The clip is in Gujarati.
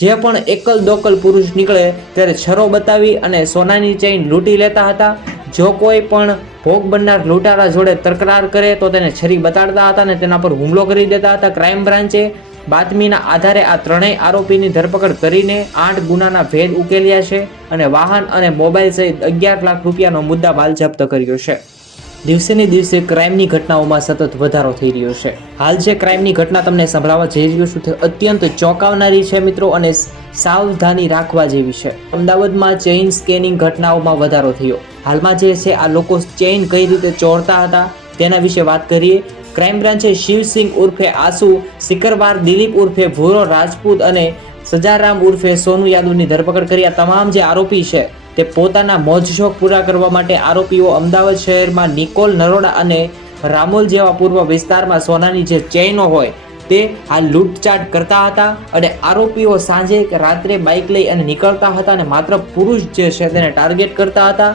જે પણ એકલ દોકલ પુરુષ નીકળે ત્યારે છરો બતાવી અને સોનાની ચેઇન લૂંટી લેતા હતા। જો કોઈ પણ ભોગ બનનાર લૂંટારા જોડે તકરાર કરે તો તેને છરી બતાડતા હતા અને તેના પર હુમલો કરી દેતા હતા। ક્રાઇમ બ્રાન્ચે બાતમીના આધારે આ ત્રણેય આરોપીની ધરપકડ કરીને 8 ગુનાના ભેદ ઉકેલ્યા છે અને વાહન અને મોબાઈલ સહિત 11 લાખ રૂપિયાનો મુદ્દામાલ જપ્ત કર્યો છે। દિવસે ને દિવસે ક્રાઇમની ઘટનાઓમાં સતત વધારો થઈ રહ્યો છે। હાલ જે ક્રાઇમની ઘટના તમને સંભળાવવા જઈ રહ્યો છું તે અત્યંત ચોંકાવનારી છે મિત્રો અને સાવધાની રાખવા જેવી છે। અમદાવાદમાં ચેઇન સ્કેનિંગ ઘટનાઓમાં વધારો થયો। હાલમાં જે છે આ લોકો ચેઇન કઈ રીતે ચોરતા હતા તેના વિશે વાત કરીએ। ક્રાઇમ બ્રાન્ચે શિવસિંહ ઉર્ફે આસુ, સિકરવાર દિલીપ ઉર્ફે ભૂરો રાજપૂત અને સજારામ ઉર્ફે સોનુ યાદવની ધરપકડ કરી। આ તમામ જે આરોપી છે તે પોતાના મોજ શોખ પૂરા કરવા માટે આરોપીઓ અમદાવાદ શહેરમાં નિકોલ, નરોડા અને રામોલ જેવા પૂર્વ વિસ્તારમાં સોનાની જે ચેઇનો હોય તે આ લૂંટચાટ કરતા હતા અને આરોપીઓ સાંજે કે રાત્રે બાઇક લઈ અને નીકળતા હતા અને માત્ર પુરુષ જે છે તેને ટાર્ગેટ કરતા હતા।